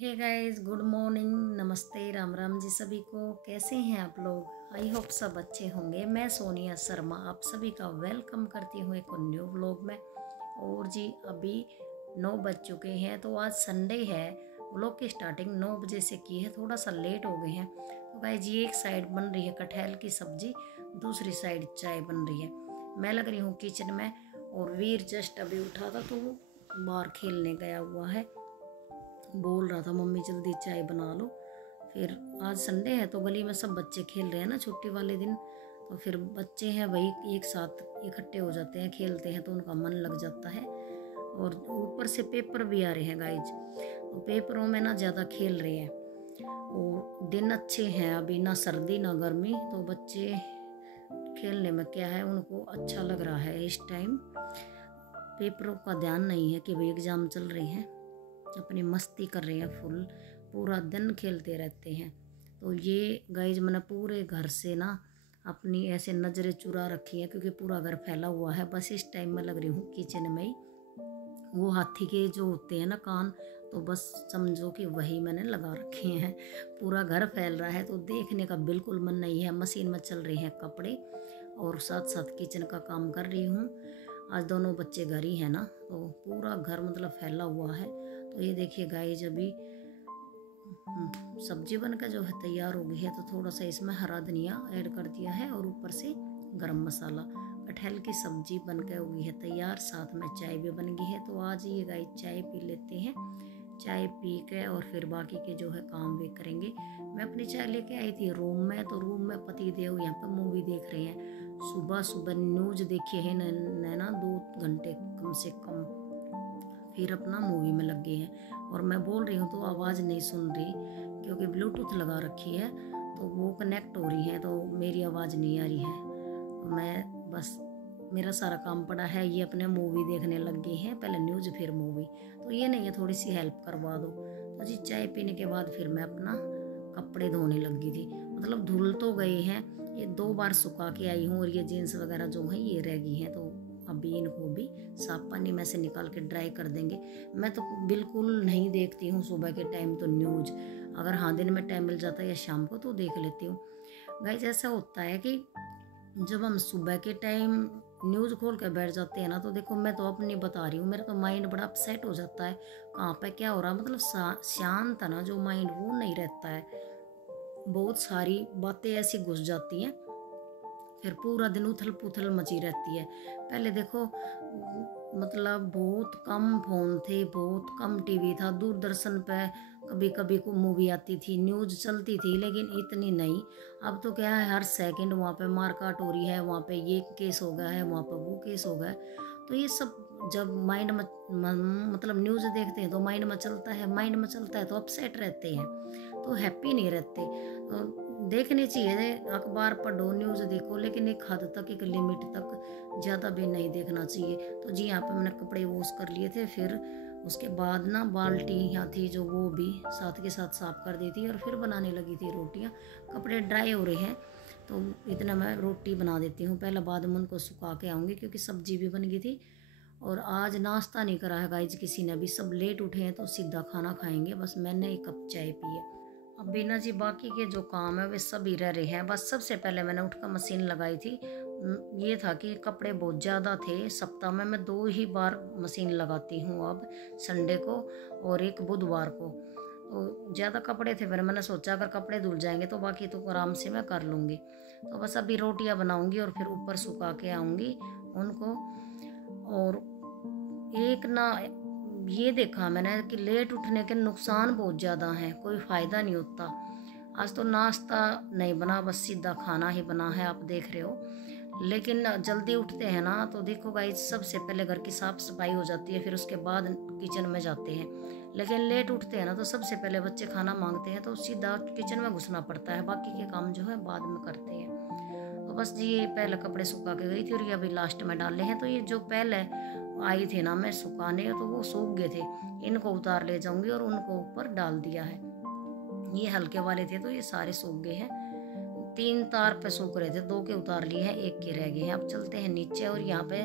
Hey guys, good morning, नमस्ते, राम राम जी सभी को। कैसे हैं आप लोग? आई होप सब अच्छे होंगे। मैं सोनिया शर्मा आप सभी का वेलकम करती हूँ एक न्यू व्लॉग में। और जी अभी 9 बज चुके हैं, तो आज संडे है। व्लॉग की स्टार्टिंग 9 बजे से की है, थोड़ा सा लेट हो गए हैं। तो गाइस जी एक साइड बन रही है कटहल की सब्जी, दूसरी साइड चाय बन रही है। मैं लग रही हूँ किचन में, और वीर जस्ट अभी उठा था तो वो बाहर खेलने गया हुआ है। बोल रहा था मम्मी जल्दी चाय बना लो। फिर आज संडे है तो गली में सब बच्चे खेल रहे हैं ना छुट्टी वाले दिन, तो फिर बच्चे हैं वही एक साथ इकट्ठे हो जाते हैं, खेलते हैं तो उनका मन लग जाता है। और ऊपर से पेपर भी आ रहे हैं गाइज, तो पेपरों में ना ज़्यादा खेल रहे हैं। और दिन अच्छे हैं, अभी ना सर्दी ना गर्मी, तो बच्चे खेलने में क्या है, उनको अच्छा लग रहा है इस टाइम। पेपरों का ध्यान नहीं है कि भाई एग्ज़ाम चल रहे हैं, अपनी मस्ती कर रहे हैं फुल, पूरा दिन खेलते रहते हैं। तो ये गाइज मैंने पूरे घर से ना अपनी ऐसे नज़रें चुरा रखी है, क्योंकि पूरा घर फैला हुआ है। बस इस टाइम में लग रही हूँ किचन में ही। वो हाथी के जो होते हैं ना कान, तो बस समझो कि वही मैंने लगा रखे हैं। पूरा घर फैल रहा है तो देखने का बिल्कुल मन नहीं है। मशीन में चल रहे हैं कपड़े और साथ साथ किचन का काम कर रही हूँ। आज दोनों बच्चे घर ही हैं ना, तो पूरा घर मतलब फैला हुआ है। तो ये देखिए गाइज अभी सब्जी बनकर जो है तैयार हो गई है, तो थोड़ा सा इसमें हरा धनिया ऐड कर दिया है और ऊपर से गरम मसाला। कटहल की सब्जी बनकर हो गई है तैयार, साथ में चाय भी बन गई है। तो आज ये गाइज चाय पी लेते हैं। चाय पी के और फिर बाकी के जो है काम भी करेंगे। मैं अपनी चाय लेके आई थी रूम में, तो रूम में पति देव यहाँ पर मूवी देख रहे हैं। सुबह सुबह न्यूज देखे है नैना 2 घंटे कम से कम, फिर अपना मूवी में लग गए हैं। और मैं बोल रही हूँ तो आवाज़ नहीं सुन रही, क्योंकि ब्लूटूथ लगा रखी है तो वो कनेक्ट हो रही है, तो मेरी आवाज़ नहीं आ रही है। तो मैं बस, मेरा सारा काम पड़ा है, ये अपने मूवी देखने लग गए हैं, पहले न्यूज़ फिर मूवी। तो ये नहीं है थोड़ी सी हेल्प करवा दो। तो जी चाय पीने के बाद फिर मैं अपना कपड़े धोने लगी थी। मतलब धुल तो गए हैं, ये 2 बार सुखा के आई हूँ, और ये जीन्स वगैरह जो हैं ये रह गई हैं, तो अभी इनको भी साफ पानी में से निकाल के ड्राई कर देंगे। मैं तो बिल्कुल नहीं देखती हूँ सुबह के टाइम तो न्यूज़, अगर हाँ दिन में टाइम मिल जाता है या शाम को तो देख लेती हूँ। गाइस ऐसा होता है कि जब हम सुबह के टाइम न्यूज़ खोल कर बैठ जाते हैं ना, तो देखो मैं तो अपनी बता रही हूँ, मेरा तो माइंड बड़ा अपसेट हो जाता है। कहाँ पे क्या हो रहा, मतलब शांत है ना जो माइंड, वो नहीं रहता है। बहुत सारी बातें ऐसी घुस जाती हैं, फिर पूरा दिन उथल पुथल मची रहती है। पहले देखो मतलब बहुत कम फ़ोन थे, बहुत कम टीवी था, दूरदर्शन पे कभी कभी को मूवी आती थी, न्यूज़ चलती थी, लेकिन इतनी नहीं। अब तो क्या है, हर सेकंड वहाँ पे मारकाट हो रही है, वहाँ पे ये केस हो गया है, वहाँ पे वो केस हो गया। तो ये सब जब माइंड में मतलब न्यूज़ देखते हैं तो माइंड में चलता है, माइंड में चलता है तो अपसेट रहते हैं, तो हैप्पी नहीं रहते। तो देखनी चाहिए, अखबार पढ़ो, न्यूज़ देखो, लेकिन एक हद तक, एक लिमिट तक, ज़्यादा भी नहीं देखना चाहिए। तो जी यहाँ पे मैंने कपड़े वॉश कर लिए थे, फिर उसके बाद ना बाल्टी यहाँ थी जो वो भी साथ के साथ साफ कर दी थी, और फिर बनाने लगी थी रोटियाँ। कपड़े ड्राई हो रहे हैं तो इतना मैं रोटी बना देती हूँ पहले, बाद में उनको सुखा के आऊँगी, क्योंकि सब्जी भी बन गई थी। और आज नाश्ता नहीं करा है गाइज किसी ने भी, सब लेट उठे हैं तो सीधा खाना खाएंगे। बस मैंने 1 कप चाय पी है। अब बिना जी बाकी के जो काम है वे सभी रह रहे हैं। बस सबसे पहले मैंने उठकर मशीन लगाई थी। ये था कि कपड़े बहुत ज़्यादा थे, सप्ताह में मैं 2 ही बार मशीन लगाती हूँ अब, संडे को और एक बुधवार को। तो ज़्यादा कपड़े थे, फिर मैंने सोचा अगर कपड़े धुल जाएंगे तो बाकी तो आराम से मैं कर लूँगी। तो बस अभी रोटियाँ बनाऊँगी और फिर ऊपर सुखा के आऊँगी उनको। और एक ना ये देखा मैंने कि लेट उठने के नुकसान बहुत ज़्यादा हैं, कोई फ़ायदा नहीं होता। आज तो नाश्ता नहीं बना, बस सीधा खाना ही बना है, आप देख रहे हो। लेकिन जल्दी उठते हैं ना तो देखो गाइस, सबसे पहले घर की साफ़ सफाई हो जाती है, फिर उसके बाद किचन में जाते हैं। लेकिन लेट उठते हैं ना तो सबसे पहले बच्चे खाना मांगते हैं, तो सीधा किचन में घुसना पड़ता है, बाकी के काम जो है बाद में करते हैं। तो बस जी ये पहले कपड़े सुखा के गई थी, और ये अभी लास्ट में डाले हैं। तो ये जो पहले आई थी ना मैं सुखाने, तो वो सूख गए थे, इनको उतार ले जाऊंगी और उनको ऊपर डाल दिया है। ये हल्के वाले थे तो ये सारे सूख गए हैं, 3 तार पे सूख रहे थे, 2 के उतार लिए हैं, 1 के रह गए हैं। अब चलते हैं नीचे। और यहाँ पे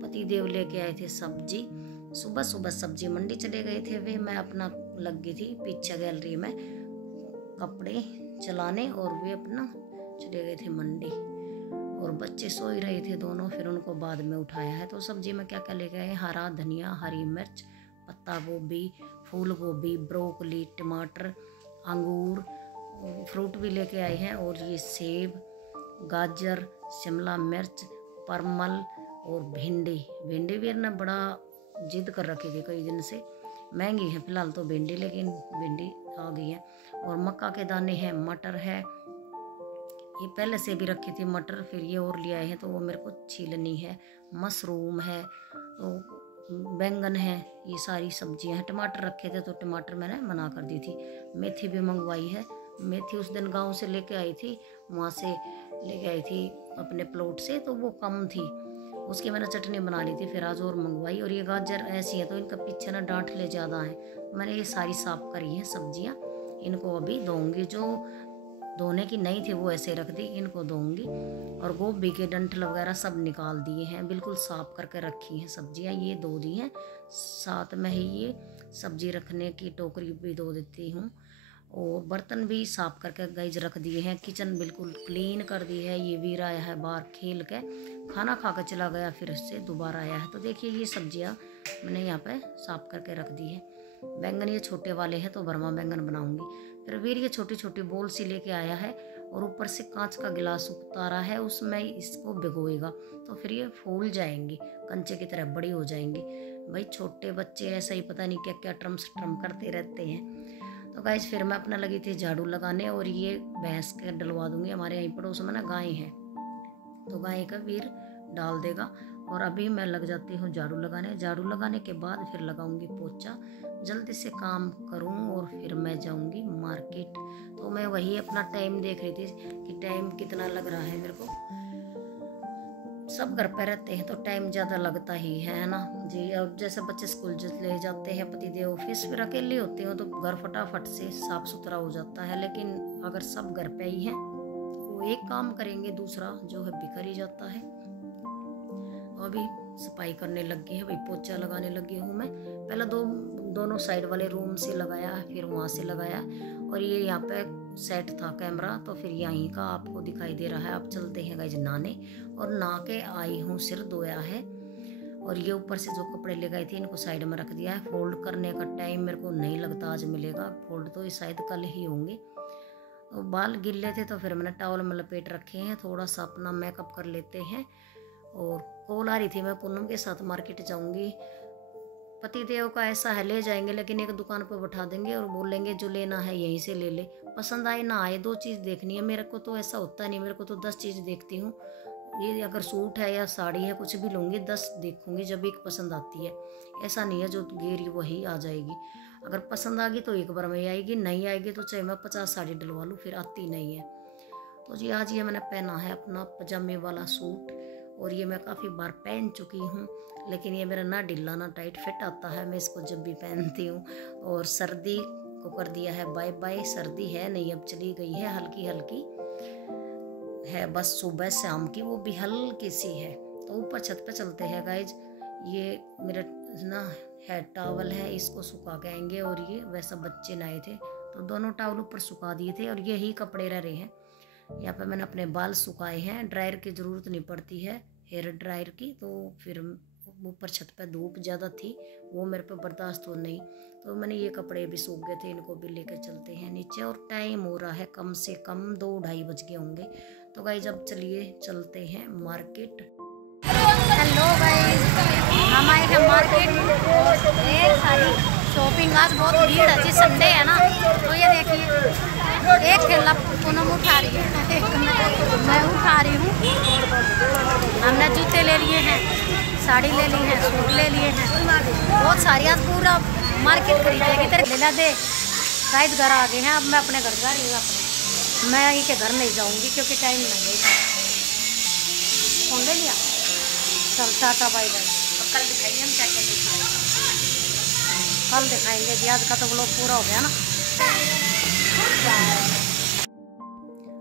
पति देव लेके आए थे सब्जी, सुबह सुबह सब्जी मंडी चले गए थे वे। मैं अपना लग गई थी पीछे गैलरी में कपड़े चलाने, और वे अपना चले गए थे मंडी, और बच्चे सो ही रहे थे दोनों, फिर उनको बाद में उठाया है। तो सब्जी में क्या क्या ले गए? हरा धनिया, हरी मिर्च, पत्ता गोभी, फूल गोभी, ब्रोकली, टमाटर, अंगूर, फ्रूट भी लेके आए हैं, और ये सेब, गाजर, शिमला मिर्च, परमल और भिंडी भी ना बड़ा जिद कर रखी थी कई दिन से, महंगी है फिलहाल तो भिंडी, लेकिन भिंडी आ गई है। और मक्का के दाने हैं, मटर है, ये पहले से भी रखी थी मटर, फिर ये और ले आए हैं तो वो मेरे को छीलनी है। मशरूम है, तो बैंगन है, ये सारी सब्जियां हैं। टमाटर रखे थे तो टमाटर मैंने मना कर दी थी। मेथी भी मंगवाई है, मेथी उस दिन गांव से लेके आई थी, वहाँ से लेके आई थी अपने प्लॉट से, तो वो कम थी, उसकी मैंने चटनी बना ली थी, फिर आज और मंगवाई। और ये गाजर ऐसी है तो इनका पीछे ना डांठले ज़्यादा हैं, मैंने ये सारी साफ करी हैं सब्जियां, इनको अभी धोऊंगी। जो धोने की नहीं थी वो ऐसे रख दी, इनको धोऊंगी। और गोभी के डंठल वगैरह सब निकाल दिए हैं, बिल्कुल साफ करके रखी हैं सब्जियां, ये धो दी हैं। साथ में ही ये सब्जी रखने की टोकरी भी धो देती हूँ, और बर्तन भी साफ करके गैज रख दिए हैं। किचन बिल्कुल क्लीन कर दी है। ये वीर आया है बाहर खेल के, खाना खा कर चला गया, फिर से दोबारा आया है। तो देखिए ये सब्जियां मैंने यहाँ पे साफ करके रख दी है। बैंगन ये छोटे वाले हैं तो भरमा बैंगन बनाऊंगी। फिर वीर ये छोटी छोटी बोल सी लेके आया है, और ऊपर से कांच का गिलास उतारा है, उसमें इसको भिगोएगा तो फिर ये फूल जाएंगी, कंचे की तरह बड़ी हो जाएंगी। भाई छोटे बच्चे ऐसा ही पता नहीं क्या क्या ट्रम करते रहते हैं। तो गाइस फिर मैं अपना लगी थी झाड़ू लगाने, और ये भैंस के डलवा दूंगी। हमारे यहीं पड़ोस में ना गाय है, तो गाय का वीर डाल देगा। और अभी मैं लग जाती हूँ झाड़ू लगाने। झाड़ू लगाने के बाद फिर लगाऊंगी पोछा, जल्दी से काम करूँ और फिर मैं जाऊंगी मार्केट। तो मैं वही अपना टाइम देख रही थी कि टाइम कितना लग रहा है मेरे को। सब घर पे रहते हैं तो टाइम ज़्यादा लगता ही है ना जी। अब जैसे बच्चे स्कूल ले जाते हैं, पतिदेव ऑफिस, फिर अकेले होते हो तो घर फटाफट से साफ सुथरा हो जाता है। लेकिन अगर सब घर पे ही हैं वो एक काम करेंगे, दूसरा जो है बिखर ही जाता है। अभी सफाई करने लगी है भाई, पोछा लगाने लगी हूँ मैं। पहले दोनों साइड वाले रूम से लगाया, फिर वहाँ से लगाया, और ये यहाँ पे सेट था कैमरा, तो फिर यहीं का आपको दिखाई दे रहा है। अब चलते हैं गाइस नहाने, और नहा के आई हूँ, सिर धोया है। और ये ऊपर से जो कपड़े ले गए थे इनको साइड में रख दिया है। फोल्ड करने का टाइम मेरे को नहीं लगता आज मिलेगा, फोल्ड तो ये शायद कल ही होंगे। तो बाल गिल्ले थे तो फिर मैंने टॉवल में लपेट रखे हैं, थोड़ा सा अपना मेकअप कर लेते हैं। और कॉल आ रही थी, मैं पूनम के साथ मार्केट जाऊंगी। पतिदेव का ऐसा है ले जाएंगे, लेकिन एक दुकान पर बैठा देंगे और बोलेंगे जो लेना है यहीं से ले ले, पसंद आए ना आए 2 चीज़ देखनी है। मेरे को तो ऐसा होता नहीं, मेरे को तो 10 चीज़ देखती हूँ। ये अगर सूट है या साड़ी है कुछ भी लूँगी 10 देखूँगी, जब एक पसंद आती है। ऐसा नहीं है जो गेरी वही आ जाएगी। अगर पसंद आ गई तो एक बार में आएगी, नहीं आएगी तो चाहे मैं 50 साड़ी डलवा लूँ फिर आती नहीं है। तो जी आज ये मैंने पहना है अपना पजामे वाला सूट, और ये मैं काफ़ी बार पहन चुकी हूँ, लेकिन ये मेरा ना ढीला ना टाइट फिट आता है, मैं इसको जब भी पहनती हूँ। और सर्दी को कर दिया है बाय बाय, सर्दी है नहीं, अब चली गई है, हल्की हल्की है बस सुबह शाम की, वो भी हल्की सी है। तो ऊपर छत पे चलते हैं गाइज। ये मेरा ना हेड टॉवल है, इसको सुखा के आएंगे। और ये वैसा बच्चे लाए थे तो दोनों टॉवल ऊपर सुखा दिए थे, और यही कपड़े रह रहे हैं। यहाँ पे मैंने अपने बाल सुखाए हैं, ड्रायर की ज़रूरत नहीं पड़ती है, हेयर ड्रायर की। तो फिर ऊपर छत पे धूप ज़्यादा थी, वो मेरे पे बर्दाश्त हो नहीं, तो मैंने ये कपड़े भी सूख गए थे, इनको भी लेकर चलते हैं नीचे। और टाइम हो रहा है कम से कम 2-2:30 बज गए होंगे। तो गाइस अब चलिए चलते हैं मार्केट। हेलो गाइस, हम आए हैं मार्केट, ढेर सारी शॉपिंग। आज बहुत भीड़ है जी, संडे है ना। तो ये देखिए एक ठेला पूनम उठा रही है, एक मैं उठा रही हूँ। हमने जूते ले लिए हैं, साड़ी ले ली है, सूट ले लिए हैं, बहुत सारी। आज पूरा मार्केट खरीदेगी तेरे लेना दे। गाइस घर आ गए हैं, अब मैं अपने घर जा रही हूँ। मैं यहीं के घर नहीं जाऊँगी क्योंकि टाइम नहीं है। फोन ले लिया, चल टाटा बाय बाय। कल दिखाएंगे हम क्या क्या लेके, कल दिखाएंगे जी। आज का तो व्लॉग पूरा हो गया ना।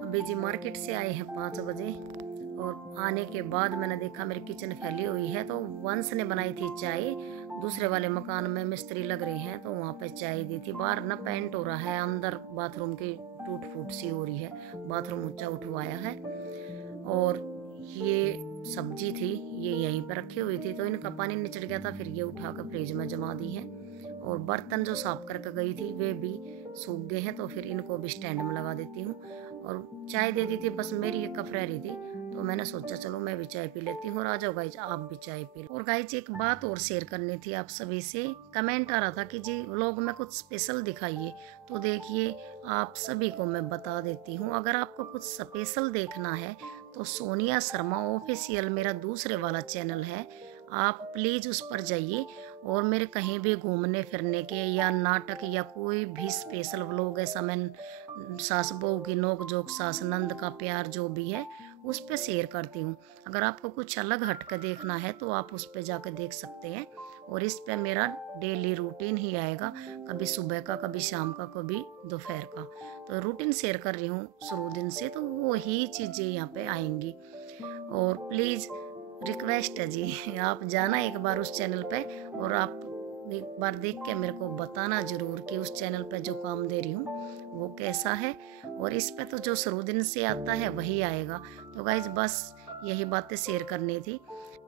अभी जी मार्केट से आए हैं 5 बजे, और आने के बाद मैंने देखा मेरी किचन फैली हुई है। तो वंश ने बनाई थी चाय, दूसरे वाले मकान में मिस्त्री लग रहे हैं तो वहाँ पे चाय दी थी। बाहर ना पेंट हो रहा है, अंदर बाथरूम की टूट फूट सी हो रही है, बाथरूम ऊंचा उठवाया है। और ये सब्जी थी, ये यहीं पर रखी हुई थी तो इनका पानी निचड़ गया था, फिर ये उठा कर फ्रिज में जमा दी है। और बर्तन जो साफ करके गई थी वे भी सूख गए हैं, तो फिर इनको भी स्टैंड में लगा देती हूँ। और चाय दे दी थी, बस मेरी एक कप रह रही थी तो मैंने सोचा चलो मैं भी चाय पी लेती हूँ और आ जाओ गाइज आप भी चाय पी लो। और गाइज एक बात और शेयर करनी थी आप सभी से। कमेंट आ रहा था कि जी व्लॉग में कुछ स्पेशल दिखाइए, तो देखिए आप सभी को मैं बता देती हूँ। अगर आपको कुछ स्पेशल देखना है तो सोनिया शर्मा ऑफिशियल मेरा दूसरे वाला चैनल है, आप प्लीज़ उस पर जाइए। और मेरे कहीं भी घूमने फिरने के या नाटक या कोई भी स्पेशल व्लॉग, ऐसा मैं सास बहू की नोक जोक, सास नंद का प्यार जो भी है उस पर शेयर करती हूँ। अगर आपको कुछ अलग हट कर देखना है तो आप उस पर जाकर देख सकते हैं। और इस पे मेरा डेली रूटीन ही आएगा, कभी सुबह का, कभी शाम का, कभी दोपहर का। तो रूटीन शेयर कर रही हूँ शुरू दिन से, तो वही चीज़ें यहाँ पे आएंगी। और प्लीज़ रिक्वेस्ट है जी आप जाना एक बार उस चैनल पे और आप एक बार देख के मेरे को बताना ज़रूर कि उस चैनल पे जो काम दे रही हूँ वो कैसा है। और इस पे तो जो शुरू दिन से आता है वही आएगा। तो गाइज बस यही बातें शेयर करनी थी।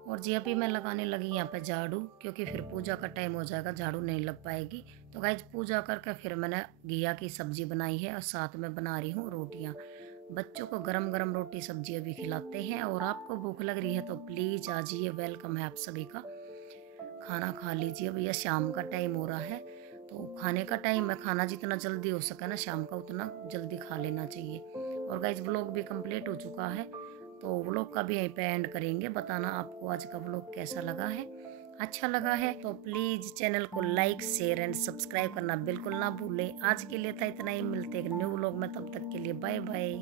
और जी अभी मैं लगाने लगी यहाँ पे झाड़ू, क्योंकि फिर पूजा का टाइम हो जाएगा, झाड़ू नहीं लग पाएगी। तो गाइज पूजा करके फिर मैंने घिया की सब्जी बनाई है और साथ में बना रही हूँ रोटियाँ। बच्चों को गरम गरम रोटी सब्जी अभी खिलाते हैं। और आपको भूख लग रही है तो प्लीज़ आ जाइए, वेलकम है आप सभी का। खाना खा लीजिए, भैया शाम का टाइम हो रहा है तो खाने का टाइम है, खाना जितना जल्दी हो सके ना शाम का उतना जल्दी खा लेना चाहिए। और गाइज व्लॉग भी कंप्लीट हो चुका है तो व्लॉग का भी यहीं पे एंड करेंगे। बताना आपको आज का व्लॉग कैसा लगा है। अच्छा लगा है तो प्लीज़ चैनल को लाइक शेयर एंड सब्सक्राइब करना बिल्कुल ना भूलें। आज के लिए था इतना ही, मिलते हैं एक न्यू व्लॉग में, तब तक के लिए बाय बाय।